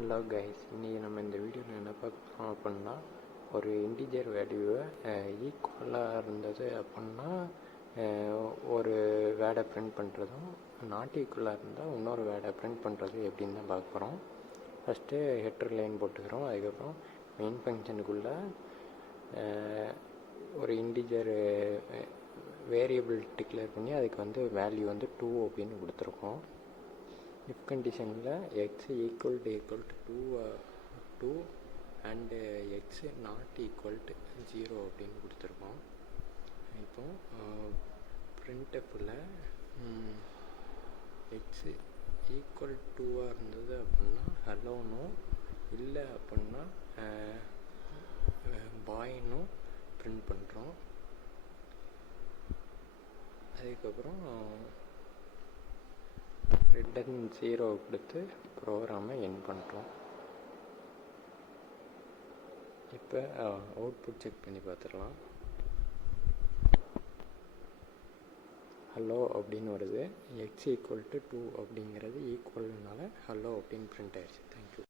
Hello guys, இன்றைக்கி நம்ம இந்த வீடியோவில் என்ன பார்க்குறோம் அப்படின்னா, ஒரு இன்டிஜர் வேல்யூவை ஈக்குவலாக இருந்தது அப்படின்னா ஒரு வேர்டை பிரிண்ட் பண்ணுறதும், நாட் ஈக்குவலாக இருந்தால் இன்னொரு வேர்டை பிரிண்ட் பண்ணுறது எப்படின்னு தான் பார்க்க போகிறோம். ஃபஸ்ட்டு ஹெட்டர் லைன் போட்டுக்கிறோம். அதுக்கப்புறம் மெயின் ஃபங்க்ஷனுக்குள்ளே ஒரு இன்டிஜர் வேரியபிள் டிக்ளேர் பண்ணி அதுக்கு வேல்யூ 2 அப்படின்னு கொடுத்துருக்கோம். இஃப் கண்டிஷனில் x equal to 2 and x not equal to 0 அப்படின்னு கொடுத்துருக்கோம். இப்போ பிரிண்டஃபில் x ஈக்குவல் 2ஆக இருந்தது அப்படின்னா ஹலோனும், இல்லை அப்படின்னா பாய்னும் பிரிண்ட் பண்ணுறோம். அதுக்கப்புறம் ரிட்டர்ன் 0 கொடுத்து ப்ரோக்ராமை எண்ட் பண்ணுறோம். இப்போ அவுட்புட் செக் பண்ணி பார்த்துடலாம். ஹலோ அப்படின்னு வருது. x ஈக்குவல் டு 2 அப்படிங்கிறது ஈக்குவல்னால ஹலோ அப்படின்னு பிரிண்ட் ஆயிடுச்சு. தேங்க்யூ.